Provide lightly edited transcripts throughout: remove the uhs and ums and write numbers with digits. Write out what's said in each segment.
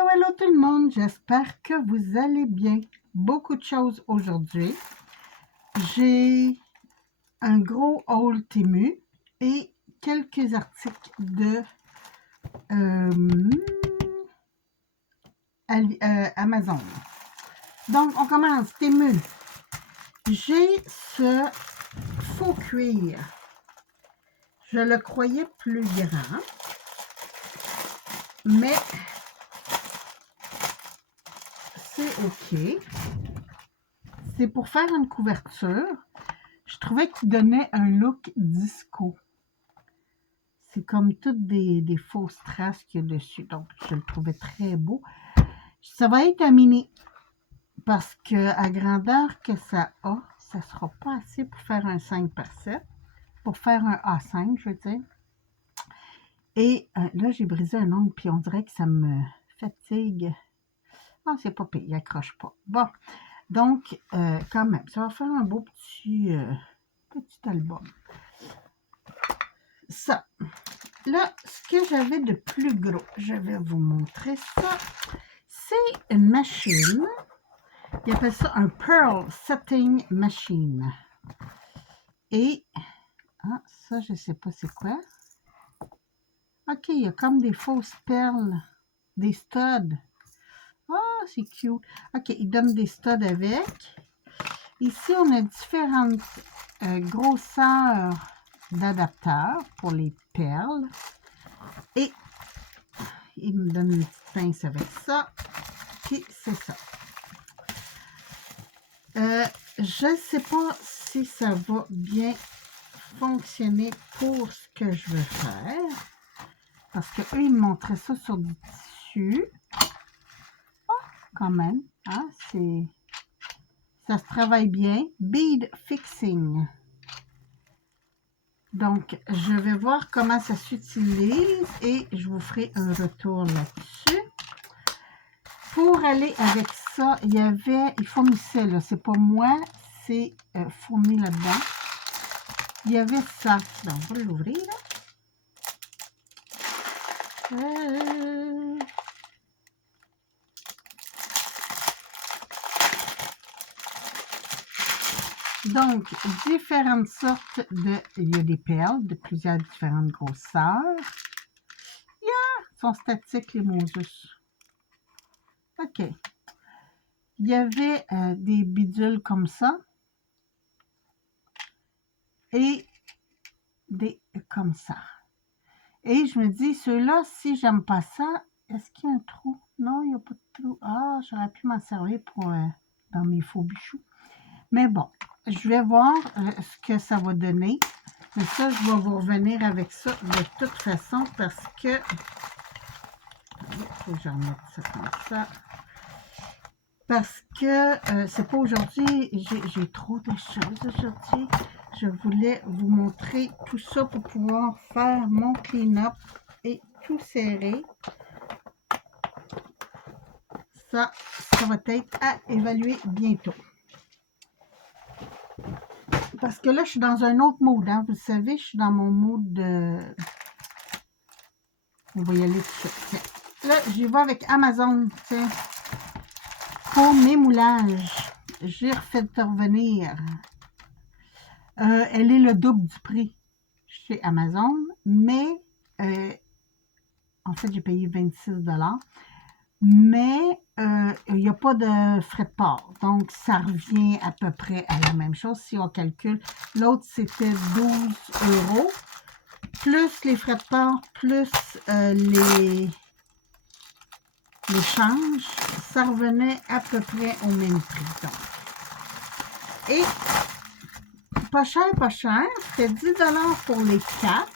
Hello tout le monde, j'espère que vous allez bien. Beaucoup de choses aujourd'hui. J'ai un gros haul Temu et quelques articles de Amazon. Donc, on commence. Temu. J'ai ce faux cuir. Je le croyais plus grand, mais c'est OK. C'est pour faire une couverture. Je trouvais qu'il donnait un look disco. C'est comme toutes des fausses traces qu'il y a dessus. Donc, je le trouvais très beau. Ça va être un mini. Parce que à grandeur que ça a, ça ne sera pas assez pour faire un 5x7. Pour faire un A5, je veux dire. Et là, j'ai brisé un ongle, puis on dirait que ça me fatigue. Ah, c'est pas pire, il accroche pas. Bon, donc, quand même, ça va faire un beau petit album. Ça. Là, ce que j'avais de plus gros, je vais vous montrer ça. C'est une machine. Ils appellent ça un Pearl Setting Machine. Et, ça, je ne sais pas c'est quoi. OK, il y a comme des fausses perles, des studs. Ah, c'est cute. OK, ils donnent des studs avec. Ici, on a différentes grosseurs d'adapteurs pour les perles. Et il me donne une petite pince avec ça. Puis c'est ça. Je ne sais pas si ça va bien fonctionner pour ce que je veux faire. Parce qu'eux, ils me montraient ça sur du tissu. Oh, quand même. Hein, ça se travaille bien. Bead fixing. Donc, je vais voir comment ça s'utilise et je vous ferai un retour là-dessus. Pour aller avec ça, il fournissait, là, c'est pas moi, c'est fourni là-dedans. Il y avait ça. Donc, on va l'ouvrir, là. Donc, différentes sortes de... Il y a des perles de plusieurs différentes grosseurs. Ils sont statiques, les Moses. OK. Il y avait des bidules comme ça. Et des comme ça. Et je me dis, ceux-là, si j'aime pas ça, est-ce qu'il y a un trou? Non, il n'y a pas de trou. Ah, j'aurais pu m'en servir pour dans mes faux bijoux. Mais bon, je vais voir ce que ça va donner. Mais ça, je vais vous revenir avec ça de toute façon parce que... Il faut que je remette ça comme ça. Parce que c'est pas aujourd'hui, j'ai trop de choses aujourd'hui. Je voulais vous montrer tout ça pour pouvoir faire mon clean-up et tout serrer. Ça va être à évaluer bientôt. Parce que là, je suis dans un autre mood. Hein. Vous le savez, je suis dans mon mood de... On va y aller tout de suite. Là, j'y vais avec Amazon. Tiens. Pour mes moulages, j'ai refait revenir. Elle est le double du prix chez Amazon, mais en fait, j'ai payé 26 $. Mais il n'y a pas de frais de port. Donc, ça revient à peu près à la même chose si on calcule. L'autre, c'était 12 €, plus les frais de port, plus l'échange. Ça revenait à peu près au même prix. Donc. Et pas cher, c'était 10 $ pour les 4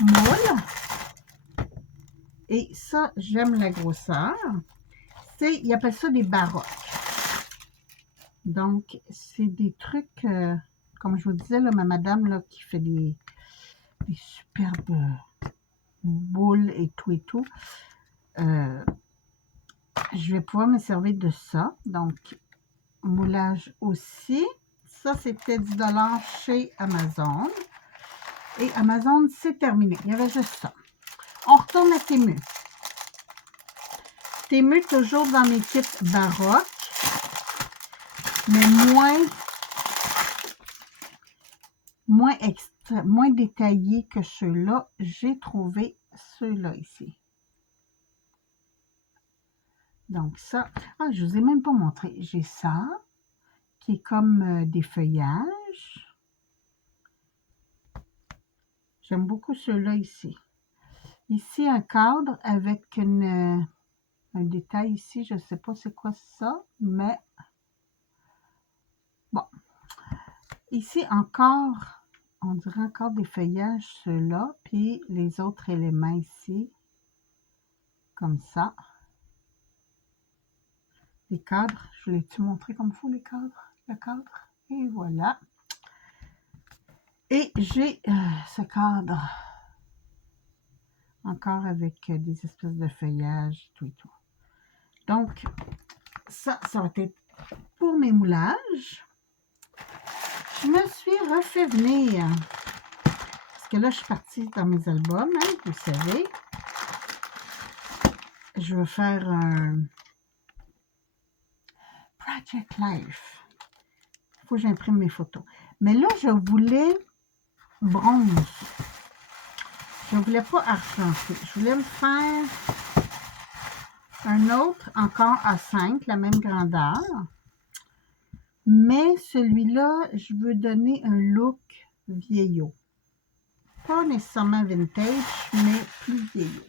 moules. Et ça, j'aime la grosseur. Ils appellent ça des baroques. Donc, c'est des trucs, comme je vous disais, là, ma madame là, qui fait des superbes boules et tout. Je vais pouvoir me servir de ça. Donc, moulage aussi. Ça, c'était 10 $ chez Amazon. Et Amazon, c'est terminé. Il y avait juste ça. On retourne à Temu. Temu, toujours dans mes kits baroques, mais moins détaillés que ceux-là. J'ai trouvé ceux-là ici. Donc ça, je vous ai même pas montré. J'ai ça, qui est comme des feuillages. J'aime beaucoup ceux-là ici. Ici, un cadre avec un détail ici. Je ne sais pas c'est quoi ça, mais bon. Ici, encore, on dirait encore des feuillages, ceux-là. Puis les autres éléments ici, comme ça. Les cadres, je l'ai-tu montré comme il faut, les cadres? Le cadre. Et voilà. Et j'ai ce cadre. Encore avec des espèces de feuillages, tout et tout. Donc, ça va être pour mes moulages. Je me suis refait venir. Parce que là, je suis partie dans mes albums, hein, vous savez. Je veux faire un Project Life. Il faut que j'imprime mes photos. Mais là, je voulais bronze. Je ne voulais pas argenté. Je voulais me faire un autre encore à 5, la même grandeur. Mais celui-là, je veux donner un look vieillot. Pas nécessairement vintage, mais plus vieillot.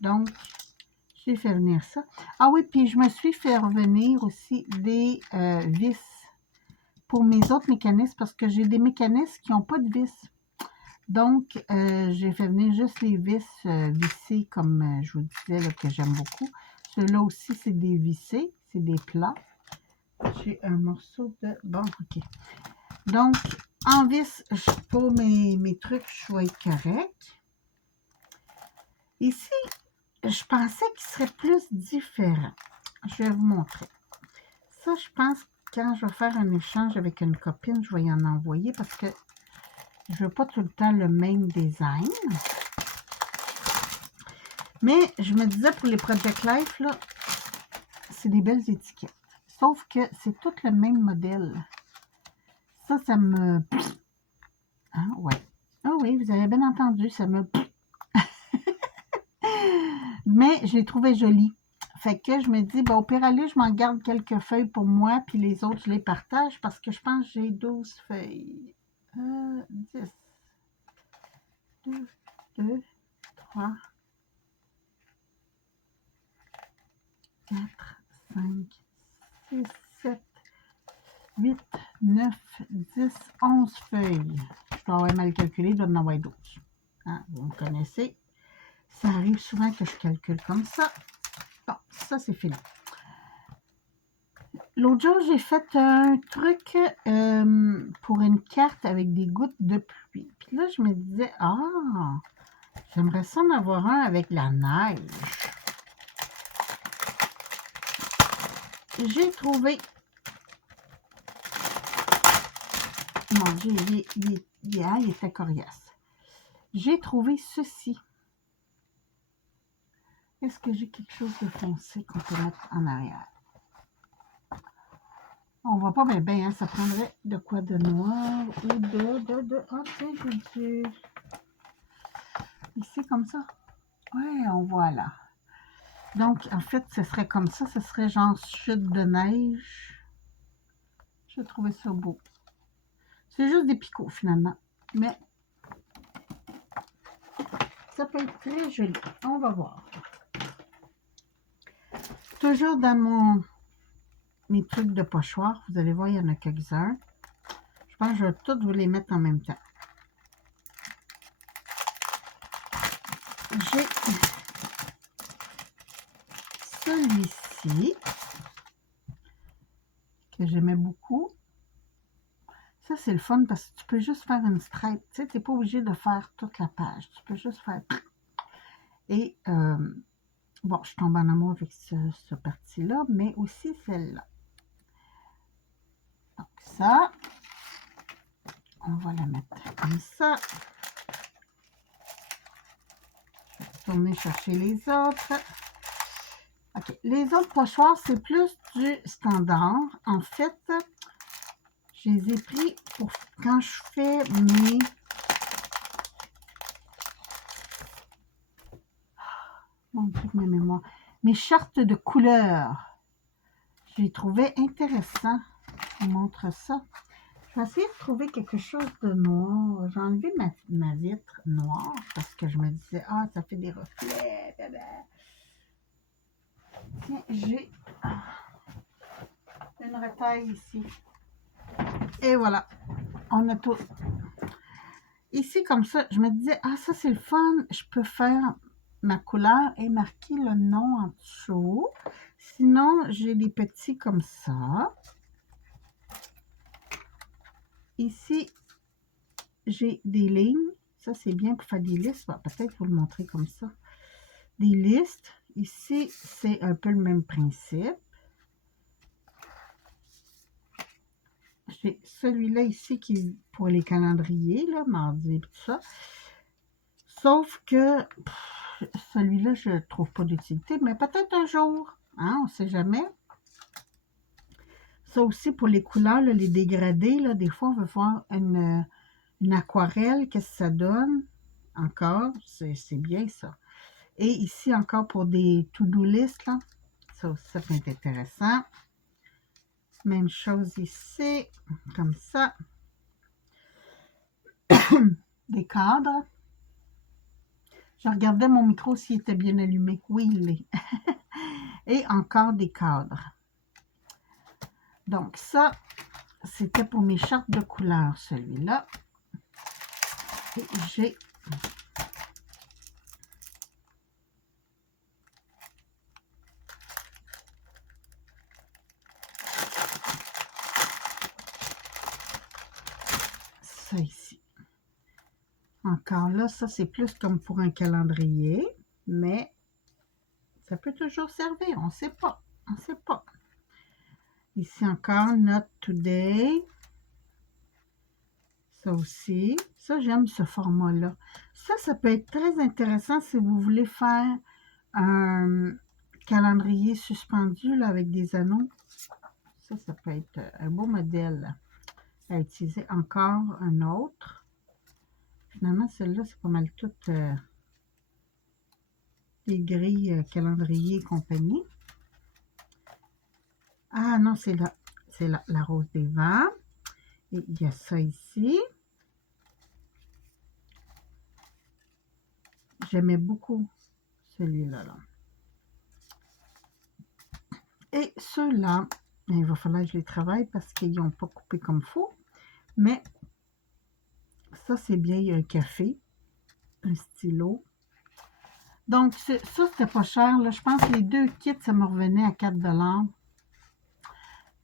Donc, j'ai fait venir ça. Ah oui, puis je me suis fait revenir aussi des vis pour mes autres mécanismes parce que j'ai des mécanismes qui n'ont pas de vis. Donc, j'ai fait venir juste les vis vissés comme je vous disais là, que j'aime beaucoup. Ceux-là aussi, c'est des vissés, c'est des plats. J'ai un morceau de... Bon, ok. Donc, en vis, pour mes trucs, je vais être correct. Ici, je pensais qu'il serait plus différent. Je vais vous montrer. Ça, je pense que quand je vais faire un échange avec une copine, je vais y en envoyer parce que je veux pas tout le temps le même design. Mais je me disais pour les Project Life, là, c'est des belles étiquettes. Sauf que c'est tout le même modèle. Ça me... Hein, ouais. Ah oui, vous avez bien entendu, ça me... Mais je les trouvais jolies. Fait que je me dis, ben, au pire aller, je m'en garde quelques feuilles pour moi, puis les autres, je les partage parce que je pense que j'ai 12 feuilles. 10. 2, 2, 3, 4, 5, 6, 7, 8, 9, 10, 11 feuilles. Je dois avoir mal calculé, je dois en avoir 12. Hein, vous me connaissez. Ça arrive souvent que je calcule comme ça. Bon, ça c'est fini. L'autre jour, j'ai fait un truc pour une carte avec des gouttes de pluie. Puis là, je me disais, j'aimerais ça en avoir un avec la neige. J'ai trouvé... Mon Dieu, il était coriace. J'ai trouvé ceci. Est-ce que j'ai quelque chose de foncé qu'on peut mettre en arrière? On voit pas bien, hein, ça prendrait de quoi de noir ou tiens, ici, comme ça. Ouais, on voit là. Donc, en fait, ce serait comme ça. Ce serait genre chute de neige. Je trouvais ça beau. C'est juste des picots, finalement. Mais, ça peut être très joli. On va voir. Toujours dans mes trucs de pochoir. Vous allez voir, il y en a quelques-uns. Je pense que je vais tous vous les mettre en même temps. J'ai celui-ci que j'aimais beaucoup. Ça, c'est le fun parce que tu peux juste faire une stripe. Tu sais, tu n'es pas obligé de faire toute la page. Tu peux juste faire... Et, bon, je tombe en amour avec ce parti-là, mais aussi celle-là. Donc, ça, on va la mettre comme ça. Je vais tourner chercher les autres. OK. Les autres pochoirs, c'est plus du standard. En fait, je les ai pris pour quand je fais mes... Mon Dieu, ma mémoire. Mes chartes de couleurs. Je les trouvais intéressants. Je vous montre ça. Je vais essayer de trouver quelque chose de noir. J'ai enlevé ma vitre noire parce que je me disais, ah, ça fait des reflets. Tiens, j'ai une retaille ici. Et voilà. On a tout. Ici, comme ça, je me disais, ah, ça, c'est le fun. Je peux faire ma couleur et marquer le nom en dessous. Sinon, j'ai des petits comme ça. Ici, j'ai des lignes. Ça, c'est bien pour faire des listes. Bon, peut-être vous le montrer comme ça. Des listes. Ici, c'est un peu le même principe. J'ai celui-là ici qui est pour les calendriers, là, mardi et tout ça. Sauf que celui-là, je ne trouve pas d'utilité, mais peut-être un jour. Hein, on ne sait jamais. Ça aussi, pour les couleurs, là, les dégradés, là, des fois, on veut voir une aquarelle. Qu'est-ce que ça donne? Encore, c'est bien ça. Et ici, encore pour des to-do list, là. Ça aussi, ça peut être intéressant. Même chose ici, comme ça. Des cadres. Je regardais mon micro s'il était bien allumé. Oui, il l'est. Et encore des cadres. Donc ça, c'était pour mes chartes de couleurs, celui-là. Et j'ai ça ici. Encore là, ça c'est plus comme pour un calendrier, mais ça peut toujours servir, on ne sait pas, on ne sait pas. Ici encore, Not Today. Ça aussi, ça j'aime ce format-là. Ça peut être très intéressant si vous voulez faire un calendrier suspendu là, avec des anneaux. Ça peut être un beau modèle à utiliser. Encore un autre. Finalement, celle-là, c'est pas mal toutes les grilles calendrier et compagnie. Ah non, c'est la rose des vents. Et il y a ça ici. J'aimais beaucoup celui-là. Là. Et ceux-là, il va falloir que je les travaille parce qu'ils n'ont pas coupé comme il faut. Mais ça, c'est bien. Il y a un café, un stylo. Donc, ça, c'était pas cher. Là. Je pense que les deux kits, ça me revenait à 4 $.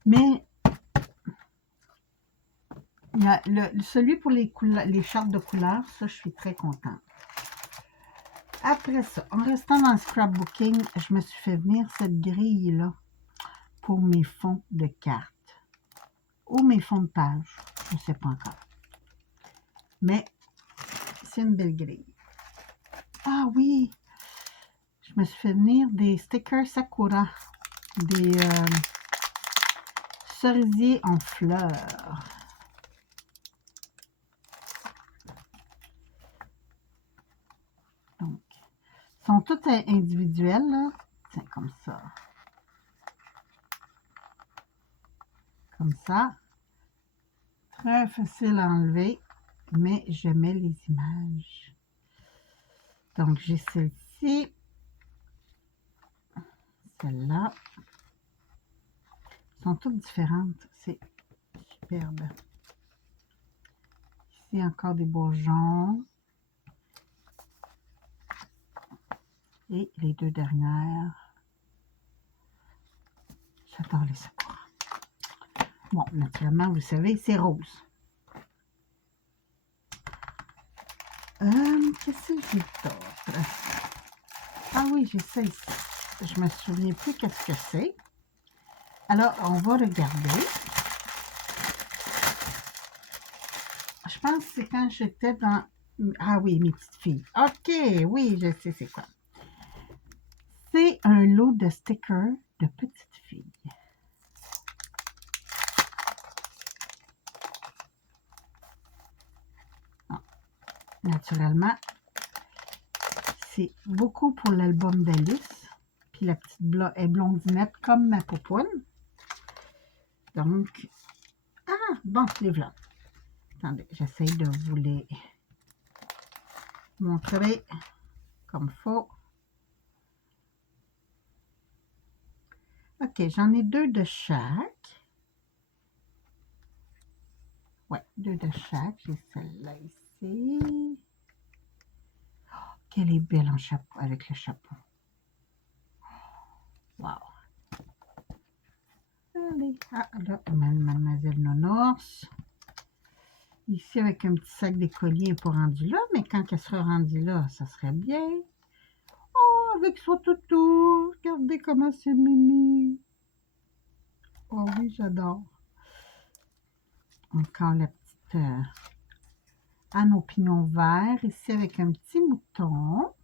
Mais il y a celui pour les chartes de couleurs, ça, je suis très contente. Après ça, en restant dans le scrapbooking, je me suis fait venir cette grille-là pour mes fonds de cartes. Ou mes fonds de page, je ne sais pas encore. Mais c'est une belle grille. Ah oui! Je me suis fait venir des stickers Sakura. Des cerisiers en fleurs. Donc, ils sont tous individuels, là. Tiens, comme ça. Comme ça. Très facile à enlever, mais j'aimais les images. Donc, j'ai celle-ci. Celle-là. Elles sont toutes différentes. C'est superbe. Ici, encore des bourgeons. Et les deux dernières. J'adore les sakura. Bon, naturellement, vous savez, c'est rose. Qu'est-ce que j'ai d'autre? Ah oui, j'ai ça ici. Je me souviens plus qu'est-ce que c'est. Alors, on va regarder. Je pense que c'est quand j'étais dans... Ah oui, mes petites filles. OK, oui, je sais c'est quoi. C'est un lot de stickers de petites filles. Ah, naturellement, c'est beaucoup pour l'album d'Alice. Puis la petite est blondinette comme ma poupoune. Donc, ah, bon, les voilà. Attendez, j'essaie de vous les montrer comme faut. OK, j'en ai 2 de chaque. Ouais, 2 de chaque. J'ai celle-là ici. Oh, qu'elle est belle en chapeau, avec le chapeau. Wow. Allez, ah, là, Mademoiselle Nounours. Ici, avec un petit sac d'écolier pas rendu là, mais quand elle sera rendue là, ça serait bien. Oh, avec son toutou. Regardez comment c'est mimi. Oh oui, j'adore. Encore la petite Anne au pignon vert. Ici, avec un petit mouton.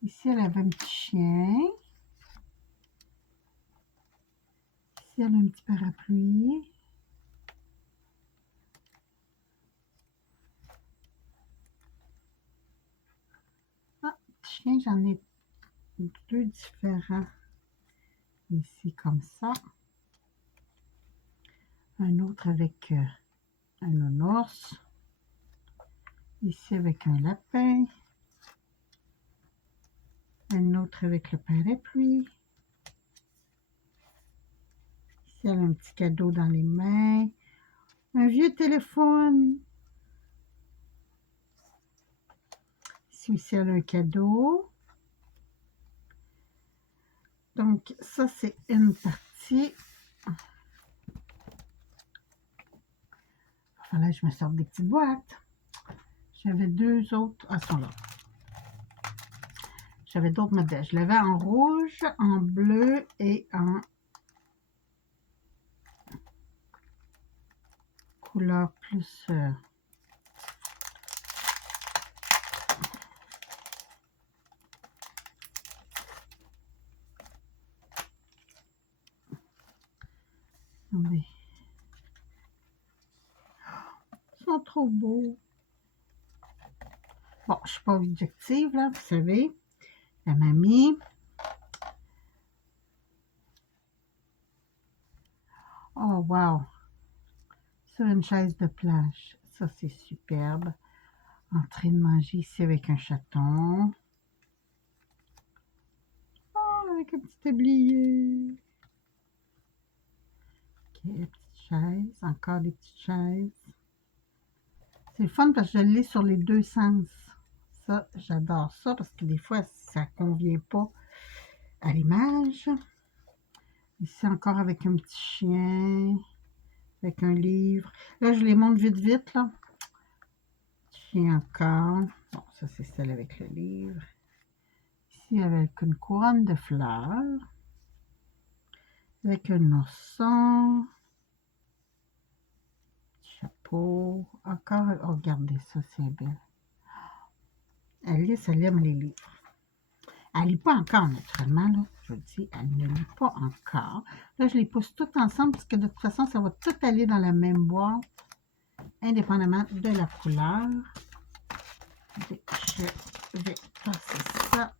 Ici, elle avait un petit chien. Ici, elle a un petit parapluie. Ah, petit chien, j'en ai 2 différents. Ici, comme ça. Un autre avec un nounours. Ici, avec un lapin. Un autre avec le parapluie. Ici, elle a un petit cadeau dans les mains. Un vieux téléphone. Ici, elle a un cadeau. Donc, ça, c'est une partie. Il fallait que je me sorte des petites boîtes. J'avais 2 autres. Ah, sont là. J'avais d'autres modèles. Je l'avais en rouge, en bleu et en couleur plus... Attendez. Ils sont trop beaux. Bon, je ne suis pas objective, là, vous savez. La mamie. Oh, wow! Sur une chaise de plage. Ça, c'est superbe. En train de manger ici avec un chaton. Oh, avec un petit tablier. Ok, la petite chaise. Encore des petites chaises. C'est le fun parce que je l'ai sur les 2 sens. Ça, j'adore ça parce que des fois, ça ne convient pas à l'image. Ici, encore avec un petit chien. Avec un livre. Là, je les montre vite, vite, là. Chien encore. Bon, ça, c'est celle avec le livre. Ici, avec une couronne de fleurs. Avec un ourson. Chapeau. Encore, oh, regardez ça, c'est belle. Alice, elle aime les livres. Elle ne lit pas encore, naturellement, là. Je vous dis, elle ne lit pas encore. Là, je les pousse toutes ensemble parce que de toute façon, ça va tout aller dans la même boîte, indépendamment de la couleur. Je vais passer ça.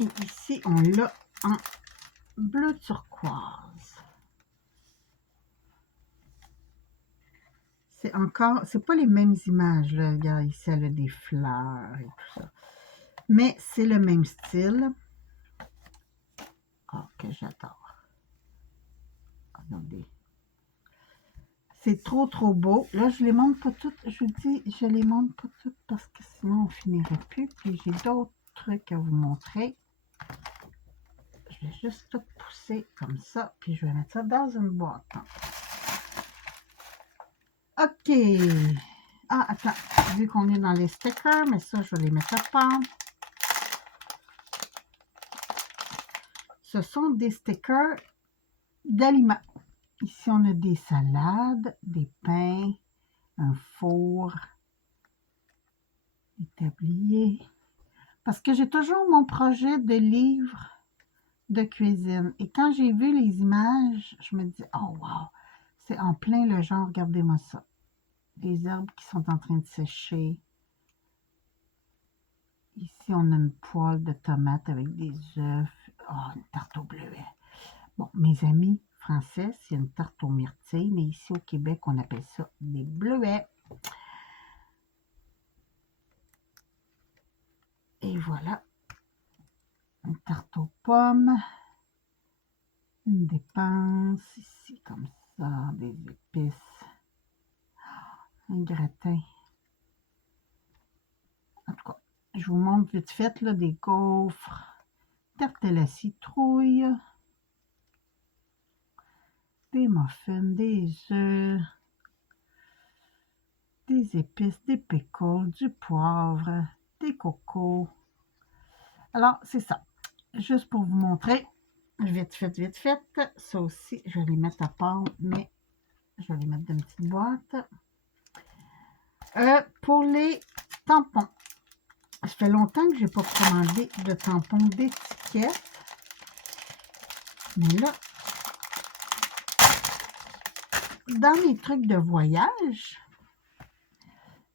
Et ici, on l'a en bleu turquoise. C'est encore, c'est pas les mêmes images, là. Regarde, ici, elle a des fleurs et tout ça. Mais c'est le même style. Oh, que j'adore. Regardez. C'est trop, trop beau. Là, je les montre pas toutes. Je vous dis, je les montre pas toutes parce que sinon, on finirait plus. Puis, j'ai d'autres trucs à vous montrer. Je vais juste tout pousser comme ça. Puis, je vais mettre ça dans une boîte. OK. Ah, attends. Vu qu'on est dans les stickers, mais ça, je vais les mettre à part. Ce sont des stickers d'aliments. Ici, on a des salades, des pains, un four, des tabliers. Parce que j'ai toujours mon projet de livre de cuisine. Et quand j'ai vu les images, je me dis, oh wow, c'est en plein le genre, regardez-moi ça. Les herbes qui sont en train de sécher. Ici, on a une poêle de tomates avec des œufs. Oh, une tarte au bleuet. Bon, mes amis français, c'est une tarte aux myrtilles, mais ici au Québec, on appelle ça des bleuets. Et voilà, une tarte aux pommes, une dépense ici comme ça, des épices, un gratin. En tout cas, je vous montre vite fait là, des gaufres, tarte à la citrouille, des muffins, des œufs, des épices, des pickles, du poivre, des cocos. Alors, c'est ça. Juste pour vous montrer, vite fait. Ça aussi, je vais les mettre à part, mais je vais les mettre dans une petite boîte. Pour les tampons, ça fait longtemps que je n'ai pas commandé de tampons d'étiquette. Mais là, dans mes trucs de voyage,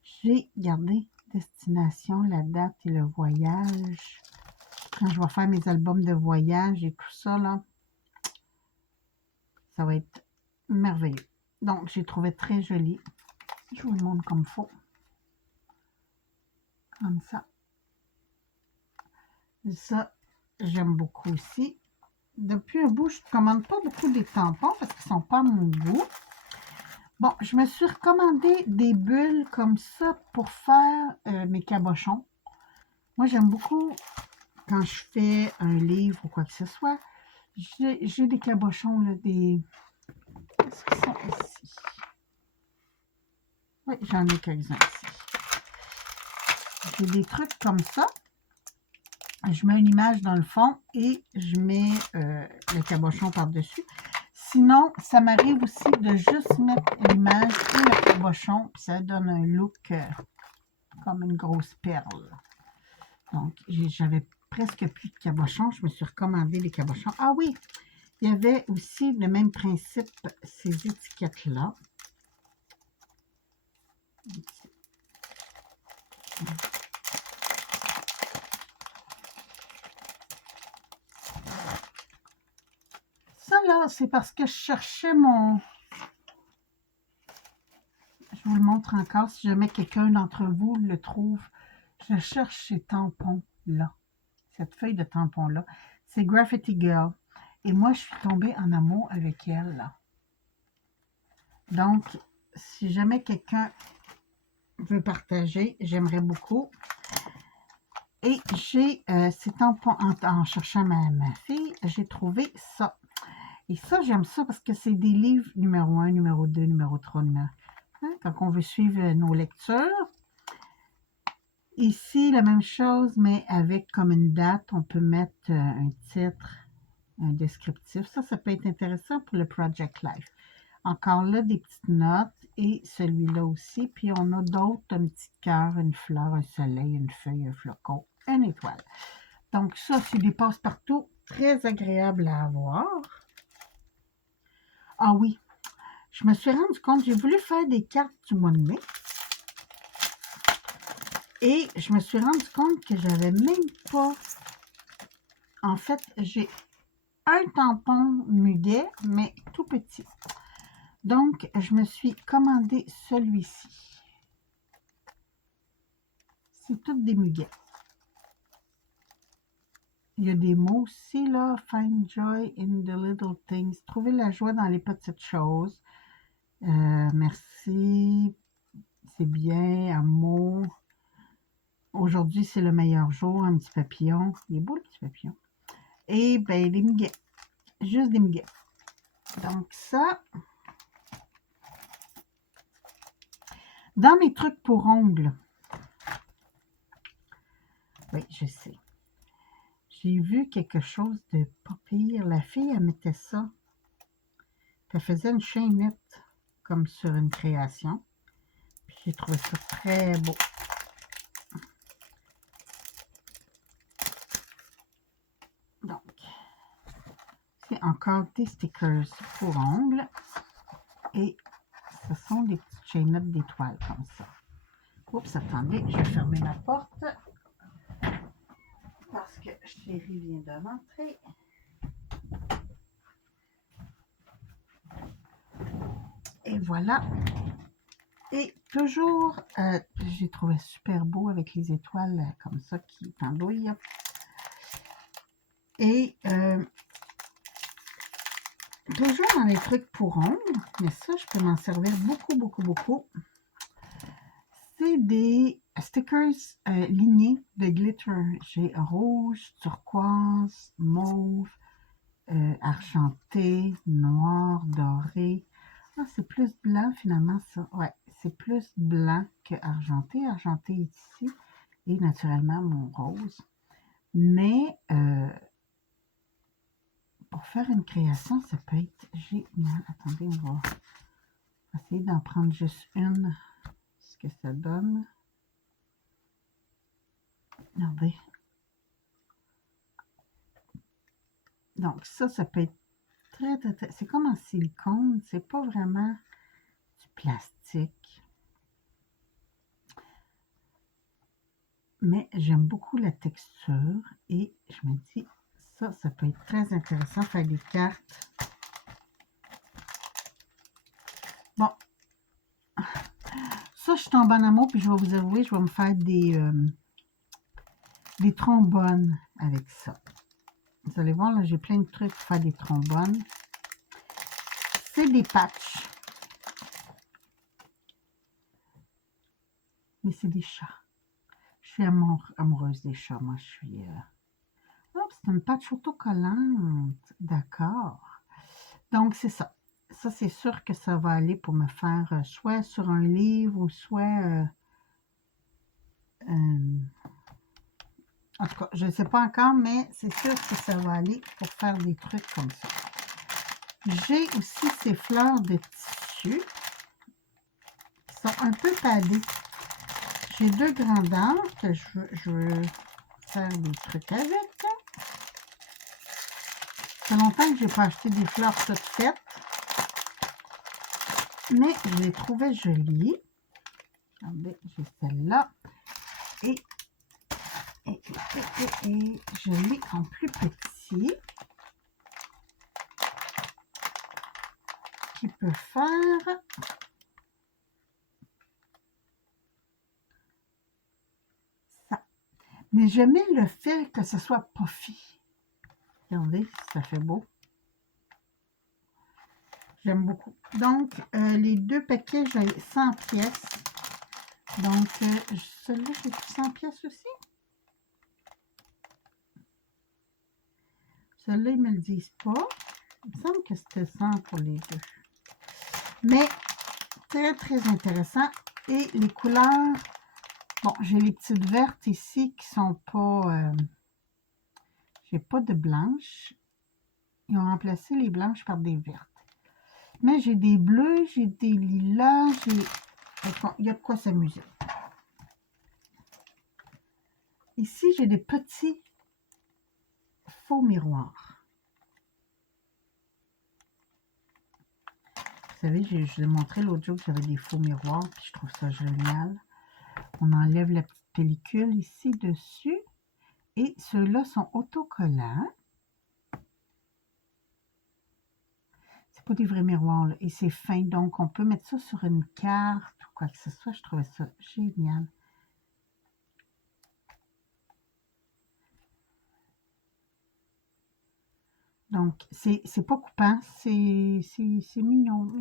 j'ai gardé destination, la date et le voyage. Quand je vais faire mes albums de voyage et tout ça, là, ça va être merveilleux. Donc, j'ai trouvé très joli. Je vous le montre comme il faut. Comme ça. Et ça, j'aime beaucoup aussi. Depuis un bout, je ne commande pas beaucoup des tampons parce qu'ils ne sont pas à mon goût. Bon, je me suis recommandé des bulles comme ça pour faire mes cabochons. Moi, j'aime beaucoup quand je fais un livre ou quoi que ce soit. J'ai des cabochons, là, des... Qu'est-ce qu'ils sont ici? Oui, j'en ai quelques-uns ici. J'ai des trucs comme ça. Je mets une image dans le fond et je mets le cabochon par-dessus. Sinon, ça m'arrive aussi de juste mettre l'image et le cabochon, puis ça donne un look comme une grosse perle. Donc, j'avais presque plus de cabochons. Je me suis recommandé les cabochons. Ah oui, il y avait aussi le même principe, ces étiquettes-là. Ça, là, c'est parce que je cherchais mon... Je vous le montre encore, si jamais quelqu'un d'entre vous le trouve. Je cherche ces tampons-là. Cette feuille de tampon-là. C'est Graffiti Girl. Et moi, je suis tombée en amour avec elle, là. Donc, si jamais quelqu'un veut partager, j'aimerais beaucoup. Et j'ai ces tampons, en cherchant ma fille, j'ai trouvé ça. Et ça, j'aime ça parce que c'est des livres numéro 1, numéro 2, numéro 3, numéro... Hein, quand on veut suivre nos lectures. Ici, la même chose, mais avec comme une date, on peut mettre un titre, un descriptif. Ça peut être intéressant pour le Project Life. Encore là, des petites notes et celui-là aussi. Puis on a d'autres, un petit cœur, une fleur, un soleil, une feuille, un flocon, une étoile. Donc ça, c'est des passe-partout très agréables à avoir. Ah oui, je me suis rendu compte, j'ai voulu faire des cartes du mois de mai. Et je me suis rendu compte que j'avais même pas... En fait, j'ai un tampon muguet, mais tout petit. Donc, je me suis commandé celui-ci. C'est toutes des muguets. Il y a des mots aussi, là. Find joy in the little things. Trouver la joie dans les petites choses. Merci. C'est bien. Amour. Aujourd'hui, c'est le meilleur jour. Un petit papillon. Il est beau, le petit papillon. Et bien, des muguets. Juste des muguets. Donc, ça. Dans mes trucs pour ongles. Oui, je sais. J'ai vu quelque chose de pas pire. La fille, elle mettait ça. Elle faisait une chaînette comme sur une création. J'ai trouvé ça très beau. Donc, c'est encore des stickers pour ongles. Et ce sont des petites chaînettes d'étoiles comme ça. Oups, attendez, je vais fermer la porte. Parce que chérie vient de rentrer. Et voilà. Et toujours, j'ai trouvé super beau avec les étoiles comme ça qui pendouillent. Et toujours dans les trucs pour ongles, mais ça, je peux m'en servir beaucoup. C'est des stickers lignés de glitter. J'ai rouge, turquoise, mauve, argenté, noir, doré. Ah, c'est plus blanc finalement ça. Ouais, c'est plus blanc que argenté. Argenté est ici. Et naturellement mon rose. Mais pour faire une création, ça peut être génial. Attendez, on va essayer d'en prendre juste une. Ce que ça donne. Regardez. Donc ça peut être très. C'est comme en silicone. C'est pas vraiment du plastique. Mais j'aime beaucoup la texture et je me dis, ça peut être très intéressant, faire des cartes. Bon, ça, je tombe en amour, puis je vais vous avouer, je vais me faire des trombones avec ça. Vous allez voir, là, j'ai plein de trucs pour faire des trombones. C'est des patchs. Mais c'est des chats. Je suis amoureuse des chats, moi, je suis... Oh, c'est une patch autocollante. D'accord. Donc, c'est ça. Ça, c'est sûr que ça va aller pour me faire soit sur un livre ou soit... en tout cas, je ne sais pas encore, mais c'est sûr que ça va aller pour faire des trucs comme ça. J'ai aussi ces fleurs de tissu qui sont un peu padées. J'ai deux grandeurs que je veux faire des trucs avec. Ça fait longtemps que je n'ai pas acheté des fleurs toutes faites. Mais je les trouvais jolies. Regardez, j'ai celle-là. Et je l'ai en plus petit. Qui peut faire ça. Mais j'aimais le fait que ce soit puffy. Regardez, ça fait beau. J'aime beaucoup. Donc, les deux paquets, j'ai 100 pièces. Donc, celui-là, j'ai 100 pièces aussi. Celui-là, ils ne me le disent pas. Il me semble que c'était 100 pour les deux. Mais, très intéressant. Et les couleurs, bon, j'ai les petites vertes ici qui sont pas... j'ai pas de blanches. Ils ont remplacé les blanches par des vertes. Mais j'ai des bleus, j'ai des lilas, il y a de quoi s'amuser. Ici, j'ai des petits faux miroirs. Vous savez, je vous ai montré l'autre jour que j'avais des faux miroirs, puis je trouve ça génial. On enlève la petite pellicule ici dessus. Et ceux-là sont autocollants. C'est pas des vrais miroirs, là. Et c'est fin, donc on peut mettre ça sur une carte ou quoi que ce soit. Je trouvais ça génial. Donc, c'est pas coupant, c'est mignon.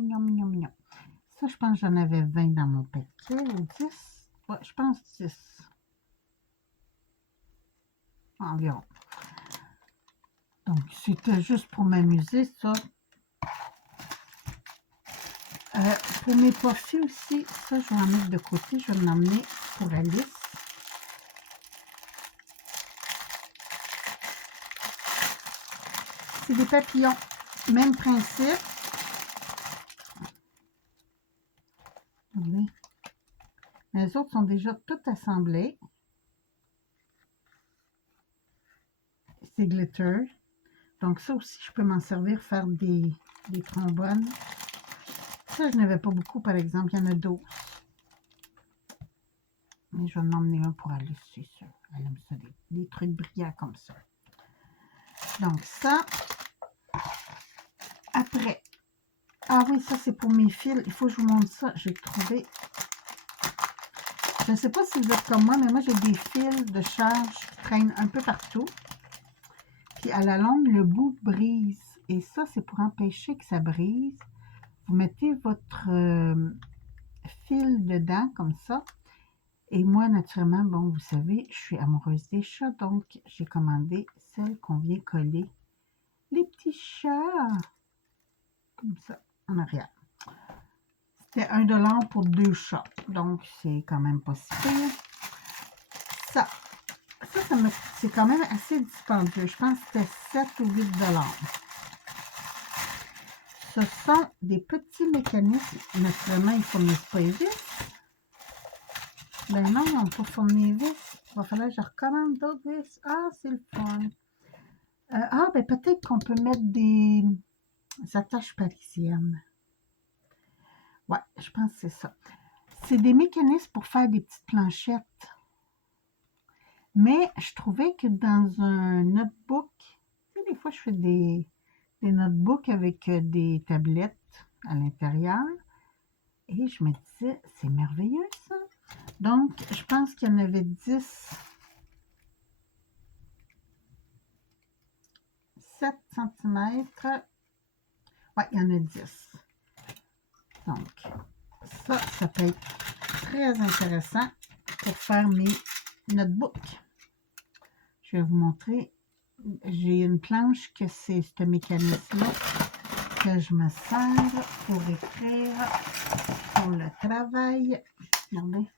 Ça, je pense que j'en avais 20 dans mon paquet, ou 10. Ouais, je pense 10. Environ. Donc, c'était juste pour m'amuser, ça. Pour mes puffs aussi, ça, je vais en mettre de côté. Je vais l'emmener pour Alice. C'est des papillons. Même principe. Regardez. Les autres sont déjà toutes assemblées. C'est glitter. Donc ça aussi, je peux m'en servir, faire des trombones. Ça, je n'avais pas beaucoup, par exemple. Il y en a d'autres. Mais je vais en emmener un pour Alice, c'est sûr. Elle aime ça, des trucs brillants comme ça. Donc ça. Après. Ah oui, ça c'est pour mes fils. Il faut que je vous montre ça. J'ai trouvé. Je ne sais pas si vous êtes comme moi, mais moi j'ai des fils de charge qui traînent un peu partout. Puis à la longue, le bout brise. Et ça, c'est pour empêcher que ça brise. Vous mettez votre fil dedans, comme ça. Et moi, naturellement, bon, vous savez, je suis amoureuse des chats. Donc, j'ai commandé celle qu'on vient coller. Les petits chats. Comme ça, en arrière. C'était 1$ pour 2 chats. Donc, c'est quand même pas si pire. Ça c'est quand même assez dispendieux. Je pense que c'était 7 ou 8$. Ce sont des petits mécanismes. Naturellement, ils ne fournissent pas les vis. Ben non, ils n'ont pas fourni les vis. Il va falloir que je recommande d'autres vis. Ah, c'est le fun. Ben peut-être qu'on peut mettre des attaches parisiennes. Ouais, je pense que c'est ça. C'est des mécanismes pour faire des petites planchettes. Mais je trouvais que dans un notebook, tu sais, des fois je fais des notebooks avec des tablettes à l'intérieur. Et je me disais, c'est merveilleux ça. Donc, je pense qu'il y en avait 10. 7 cm. Ouais, il y en a 10. Donc, ça peut être très intéressant pour faire mes notebooks. Je vais vous montrer. J'ai une planche que c'est ce mécanisme-là que je me sers pour écrire pour le travail. Regardez.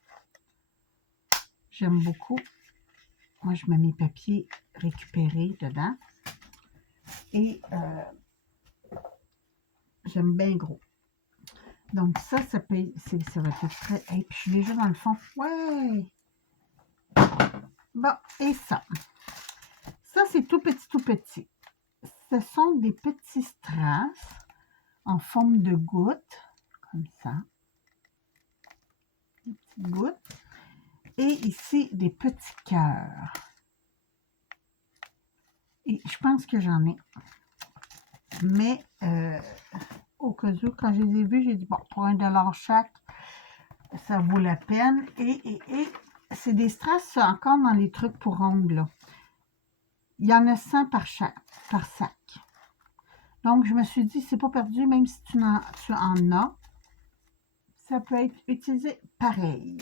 J'aime beaucoup. Moi, je mets mes papiers récupérés dedans. Et j'aime bien gros. Donc ça va être très... Et puis je suis déjà dans le fond. Ouais! Bon, et ça. Ça, c'est tout petit, tout petit. Ce sont des petits strass en forme de gouttes, comme ça. Des petites gouttes. Et ici, des petits cœurs. Et je pense que j'en ai. Mais au cas où, quand je les ai vus, j'ai dit, bon, pour 1$ chaque, ça vaut la peine. Et c'est des strass encore dans les trucs pour ongles. Là. Il y en a 100 par sac. Donc, je me suis dit, c'est pas perdu, même si tu en as, ça peut être utilisé pareil.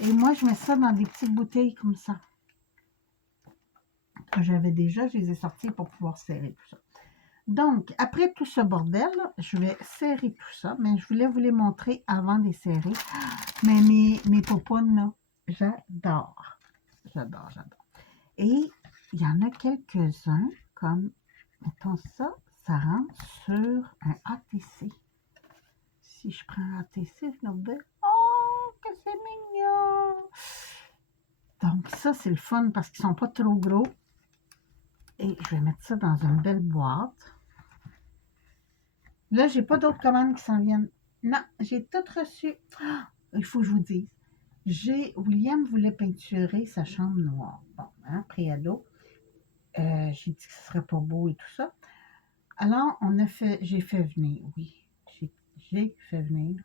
Et moi, je mets ça dans des petites bouteilles comme ça. Que j'avais déjà, je les ai sorties pour pouvoir serrer tout ça. Donc, après tout ce bordel, je vais serrer tout ça, mais je voulais vous les montrer avant de les serrer. Mais mes popounes, là, j'adore. J'adore. Et il y en a quelques-uns, comme, mettons ça rentre sur un ATC. Si je prends un ATC, je me dis, oh, que c'est mignon! Donc ça, c'est le fun parce qu'ils ne sont pas trop gros. Et je vais mettre ça dans une belle boîte. Là, j'ai pas d'autres commandes qui s'en viennent. Non, j'ai tout reçu. Ah, il faut que je vous dise. William voulait peinturer sa chambre noire. Bon, hein, pré-ado. J'ai dit que ce serait pas beau et tout ça. Alors, j'ai fait venir, oui, j'ai fait venir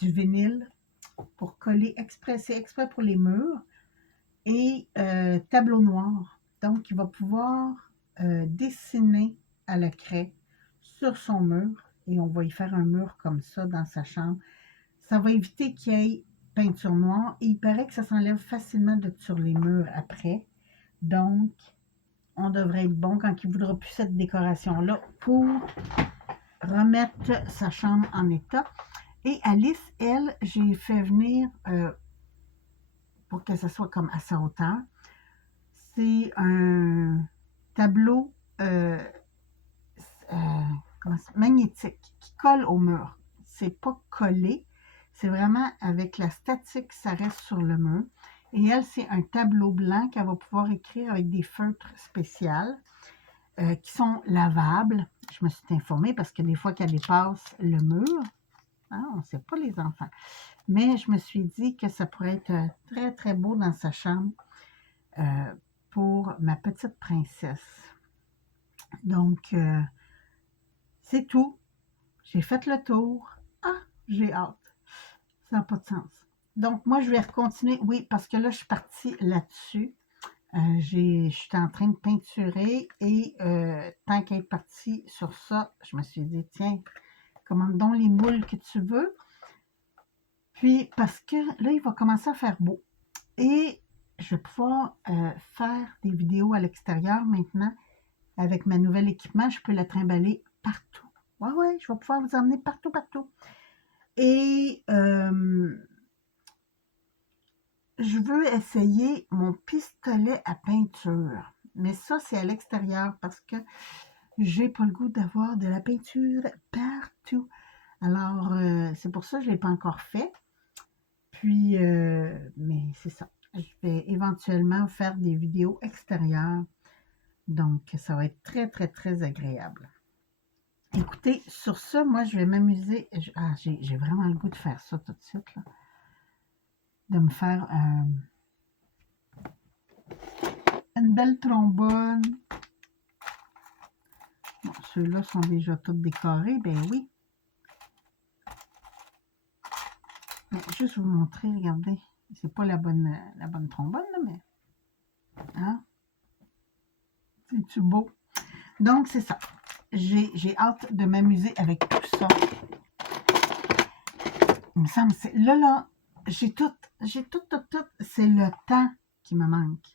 du vinyle pour coller exprès, c'est exprès pour les murs et tableau noir. Donc, il va pouvoir dessiner à la craie sur son mur et on va y faire un mur comme ça dans sa chambre. Ça va éviter qu'il y ait peinture noire et il paraît que ça s'enlève facilement sur les murs après. Donc, on devrait être bon quand il ne voudra plus cette décoration-là pour remettre sa chambre en état. Et Alice, elle, j'ai fait venir pour que ça soit comme à sa hauteur. C'est un tableau magnétique qui colle au mur. C'est pas collé, C'est vraiment avec la statique, ça reste sur le mur. Et elle, c'est un tableau blanc qu'elle va pouvoir écrire avec des feutres spéciaux qui sont lavables. Je me suis informée parce que des fois qu'elle dépasse le mur, hein, on ne sait pas les enfants. Mais je me suis dit que ça pourrait être très, très beau dans sa chambre pour ma petite princesse. Donc, c'est tout. J'ai fait le tour. Ah, j'ai hâte. Ça n'a pas de sens. Donc, moi, je vais continuer. Oui, parce que là, je suis partie là-dessus. Je suis en train de peinturer et tant qu'elle est partie sur ça, je me suis dit, tiens, commande donc les moules que tu veux. Puis, parce que là, il va commencer à faire beau. Et je vais pouvoir faire des vidéos à l'extérieur maintenant. Avec ma nouvelle équipement, je peux la trimballer partout. Ouais, ouais, je vais pouvoir vous emmener partout, partout. Et je veux essayer mon pistolet à peinture. Mais ça, c'est à l'extérieur parce que j'ai pas le goût d'avoir de la peinture partout. Alors, c'est pour ça que je ne l'ai pas encore fait. Puis, mais c'est ça. Je vais éventuellement faire des vidéos extérieures. Donc, ça va être très, très, très agréable. Écoutez, sur ça, moi, je vais m'amuser. J'ai vraiment le goût de faire ça tout de suite. Là. De me faire une belle trombone. Bon, ceux-là sont déjà tous décorés, ben oui. Mais juste vous montrer, regardez. C'est pas la bonne trombone, là, mais... Hein? C'est-tu beau? Donc, c'est ça. J'ai hâte de m'amuser avec tout ça. Il me semble, là, j'ai tout. C'est le temps qui me manque.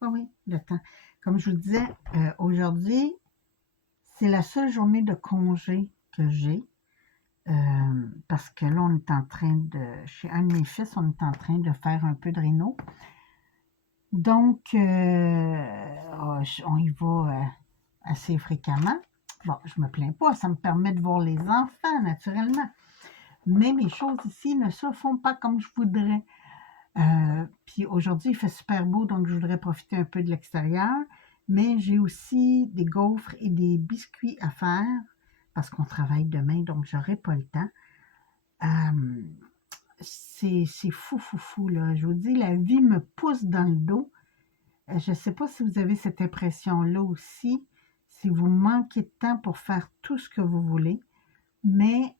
Oui, le temps. Comme je vous disais, aujourd'hui, c'est la seule journée de congé que j'ai. Parce que là, on est en train de... Chez un de mes fils, on est en train de faire un peu de réno. Donc, on y va assez fréquemment. Bon, je me plains pas, ça me permet de voir les enfants, naturellement. Mais mes choses ici ne se font pas comme je voudrais. Puis aujourd'hui, il fait super beau, donc je voudrais profiter un peu de l'extérieur. Mais j'ai aussi des gaufres et des biscuits à faire parce qu'on travaille demain, donc j'aurai pas le temps. C'est fou, là. Je vous dis, la vie me pousse dans le dos. Je ne sais pas si vous avez cette impression-là aussi, si vous manquez de temps pour faire tout ce que vous voulez. Mais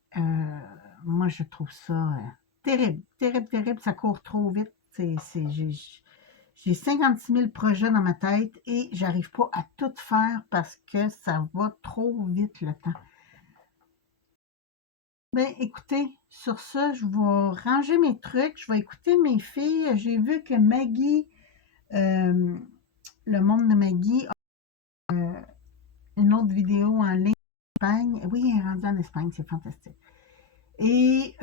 moi, je trouve ça terrible, terrible, terrible. Ça court trop vite. J'ai 56 000 projets dans ma tête et j'arrive pas à tout faire parce que ça va trop vite le temps. Ben, écoutez, sur ça, je vais ranger mes trucs, je vais écouter mes filles. J'ai vu que Maggie, le monde de Maggie, a une autre vidéo en ligne en Espagne. Oui, elle est rendue en Espagne, c'est fantastique. Et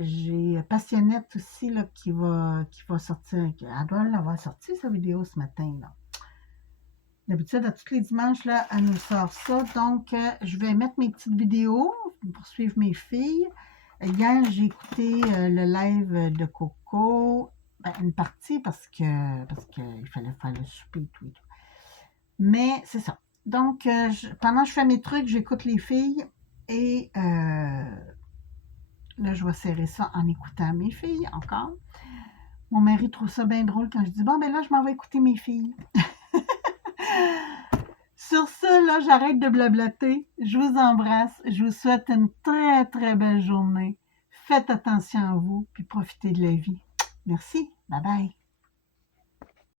j'ai Passionnette aussi là, qui va sortir. Elle doit l'avoir sorti, sa vidéo, ce matin. Là. D'habitude, à tous les dimanches, là, elle nous sort ça. Donc, je vais mettre mes petites vidéos pour suivre mes filles. Hier, j'ai écouté le live de Coco. Ben, une partie parce qu'il fallait faire le souper et tout. Mais c'est ça. Donc, pendant que je fais mes trucs, j'écoute les filles. Et là, je vais serrer ça en écoutant mes filles encore. Mon mari trouve ça bien drôle quand je dis, bon, ben là, je m'en vais écouter mes filles. Sur ce, là, j'arrête de blablater. Je vous embrasse. Je vous souhaite une très, très belle journée. Faites attention à vous, puis profitez de la vie. Merci. Bye bye.